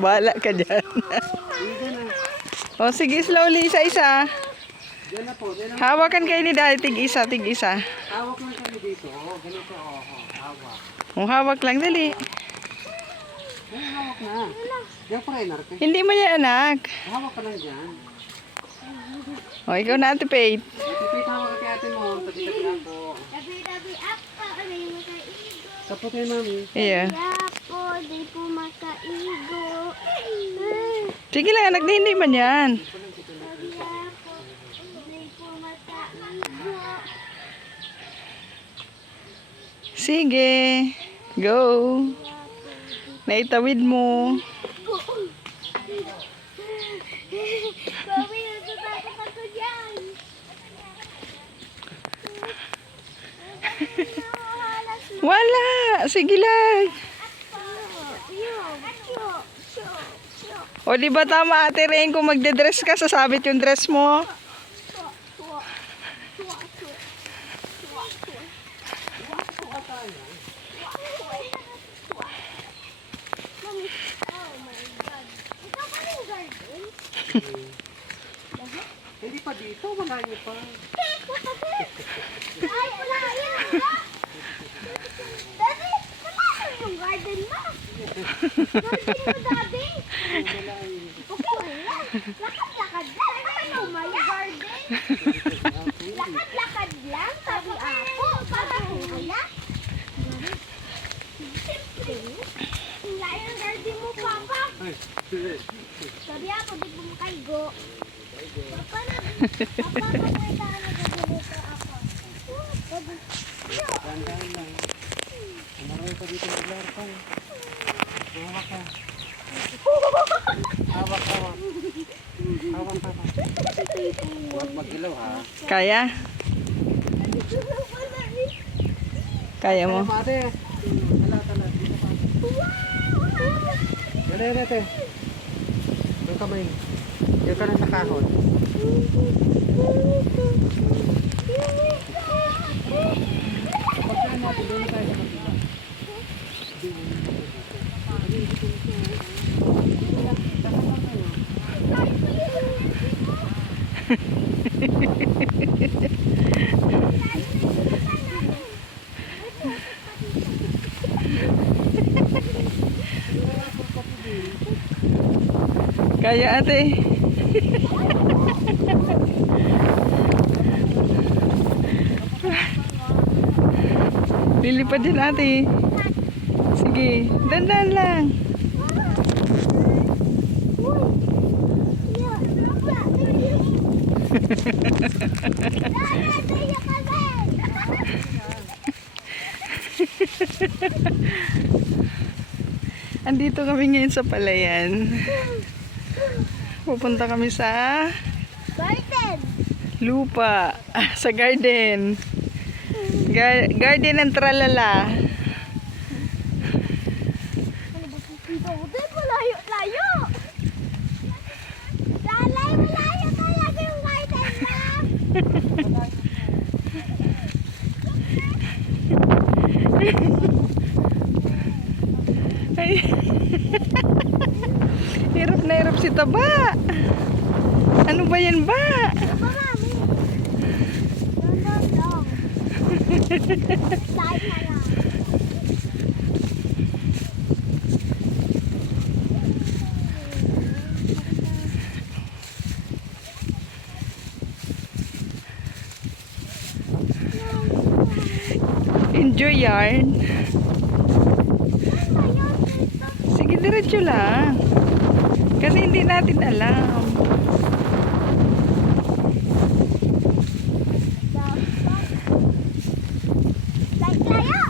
Bahala ka dyan. O sige, slowly, isa-isa. Diyan na po, diyan na. Hawakan kayo ni Daddy, tig-isa, tig-isa. Hawak lang kami dito. Ganito, hawak. O, hawak lang, dali. Diyan, hawak na. Diyan pa rin, Arte. Hindi mo yan, anak. Hawak ka lang dyan. O, ikaw na, Ate Faith. Ipit hawak ka ate mo. Tabi-tabi ako. Tabi-tabi ako, alay makaigo. Kaputay, mami. Iya. Yapo, di po makaigo. Sige lang, anak, hindi man yan. Yapo, di po makaigo. Sige. Go. Naitawid mo. Mami, natatakot ako dyan. Wala. Sige lang. O, di ba tama, Ate Rain, kung magde-dress ka, sasabit yung dress mo? Hindi pa dito, malayo pa. Ay, wala yan. Daddy, wala yung garden mo. Garden mo, Daddy. Okay, wala. Lakad-lakad lang. Ano umaya? Garden. Lakad-lakad lang. Sabi ako. Para wala. Wala yung garden mo, Papa. Sabi ako, di po makaigo. Papa na. Papa, pakita na nagagulito ako. Dandan lang. Marami pa dito maglar pa. Hawak ka. Hawak. Hawak. Huwag mag-ilaw, ha. Kaya? Kaya mo? Ate. Tala. Dito pa. Yan, ate. Yung kamay. Diyan ka na sa kahon. Pagkaan natin, doon na tayo sa kapila. Kaya, ate. Lilipad din, ate. Sige, dandan lang. Andito kami ngayon sa Palayan. Pupunta kami sa Garden. lupa. Sa garden. Garden ng tralala. Malayo. Malayo talaga yung garden na. Ay. Hirap na hirap si Taba. Ano ba yan ba? Marami. Lang. Slide na lang. Enjoy yarn. Sige, diretso lang. Kasi hindi natin alam. Like kaya.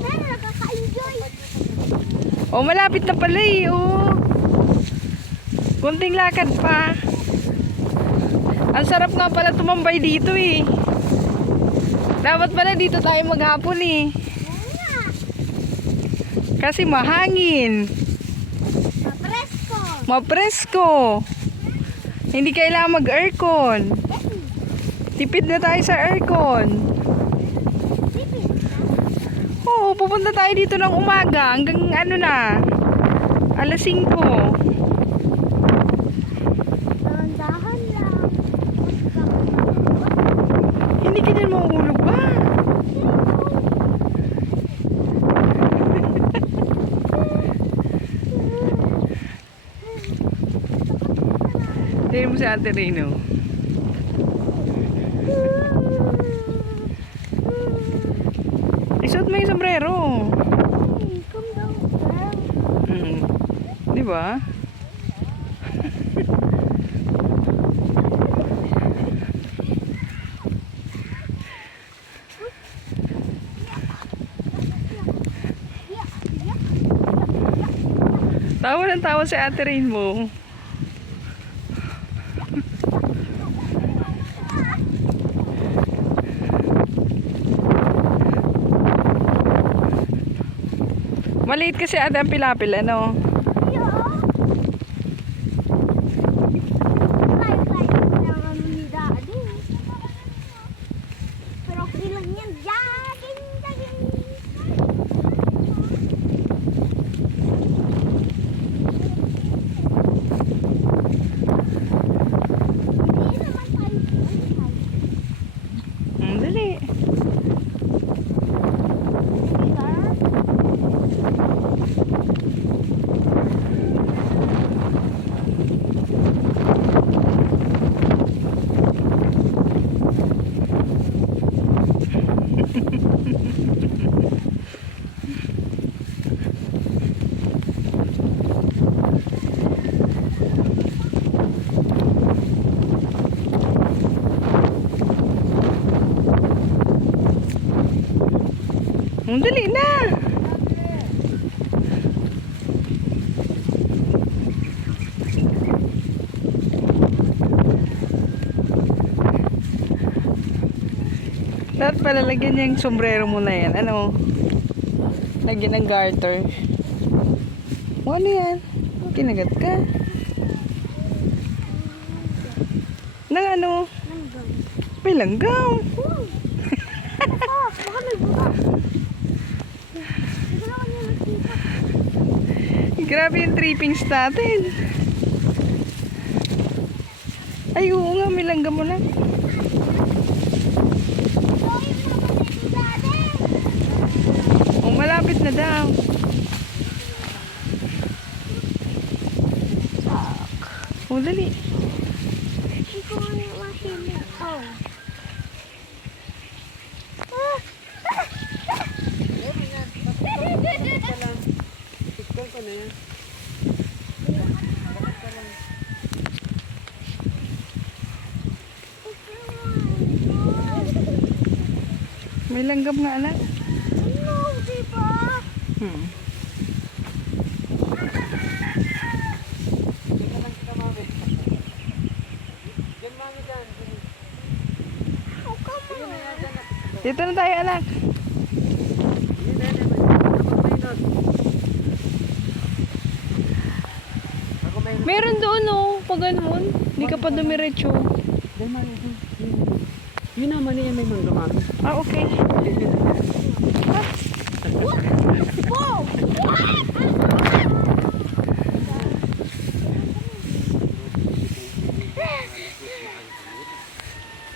Pero nakaka-enjoy. Oh, malapit na pala eh. Oh. Kunting lakad pa. Ang sarap nga pala tumambay dito eh. Dapat pala dito tayo maghapon eh. Kasi mahangin. Papresko. Mapresko. Hindi kailangan mag-aircon. Tipid na tayo sa aircon. Oo, pupunta tayo dito ng umaga hanggang ano na, alas 5. Dahan lang. Hindi ka dyan mahuhulog ba? Tingnan mo si Ate Rino. Isuot mo yung sombrero. Hey, come down, girl. Di ba? Tawa ng tawa si Ate Rainbow. Maliit kasi ate ang pilapil, ano? Pero okay lang yan. Jogging, jogging. Hindi naman tayo. Dali. Dali na. Dapat pala lagyan niya yung sombrero mo na yan. Ano? Lagyan ng garter. O ano yan? Kinagat ka? Nang ano? May langgam. Baka may buka. Siguro niya nakita. Grabe yung trippings natin. Ay, oo nga, may langgam mo lang. Oh, malapit na daw. Oh, dali. Ikaw ang mahimik. Oh. Tiktan ko na yan. May langgam nga, anak. Ano, diba? Tika lang kita, mami. Diyan, mami, dyan. Oh, come Sige na on. yan, dyan. Dito na tayo, anak. Sige na yan, ako may not. Meron doon, oh. Pag ganun. Hindi ka pa dumiretso. Diyan, mami. Yun naman yan, may mangga, mami. Ah, okay. Whoa!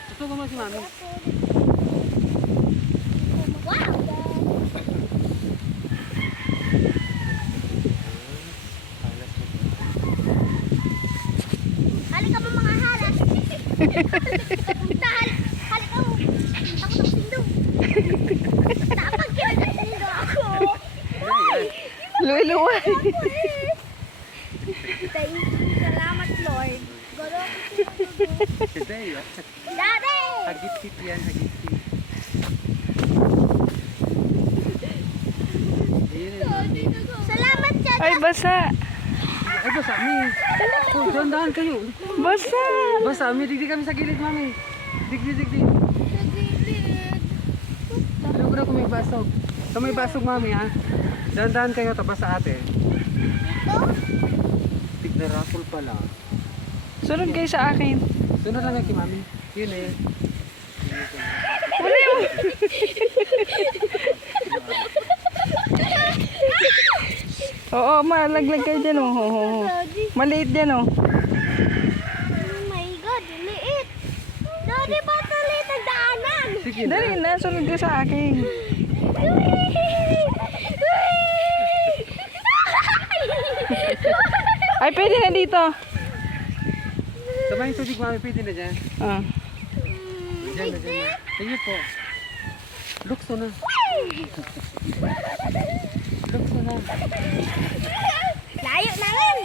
Gusto mo si mami? Wow! Halika mo mga halas. Halika mo. Ako ng sindong. Dapat kinagasindo ako. Luwa-luwa. Thank you. Salamat, Lord. Goro ako Today, Daddy! hagit-hit yan, hagit-hit. Salamat, Chad. Ay, basa. Ay, basa, mi. Oh, dahan-dahan kayo. Basa. Basa, mi. Digdig kami sa gilid, mami. Digdig. Alam ko na kung may basog. Kung may basog, mami, ha? Dahan-dahan kayo, tapos sa ate. Tignarakol pala. Sunod kayo sa akin. Sunod lang kay mami. Yun na yun. Wala yun. Oo, malaglag kayo dyan, oh. Oo. Daddy. Maliit dyan, oh. Oh my God, liit. Daddy, ba't liit ang daanan? Sige Dali na, sunod ka sa akin. Ay, pwede na dito. Sabay yung tubig, mami. Pwede na dyan. Ah. Dyan na, dyan na. Sige po. Lukso na. Lukso na. Layo naman.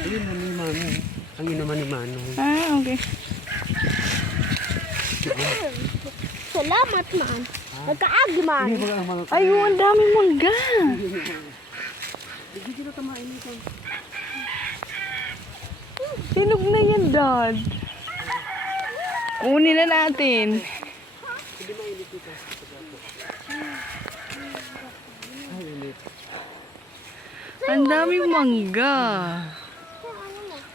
Ayun na ni mami. Ang inuman ni Manong. Ah, okay. Salamat man. Nagkaagi man. Hindi ba ang mga... Ay, oh, ang daming mangga. Hindi sila tamain nito. Tinog na yan, Dad. Kunin na natin. Hindi mainit dito. Ay, init. Ang daming mangga.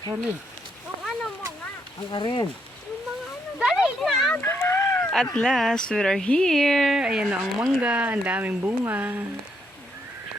Alin? Ang ano mo nga. Ang aren. Yung mga ano. Dali na ako na. At last, we are here. Ayan na ang mangga. Ang daming bunga.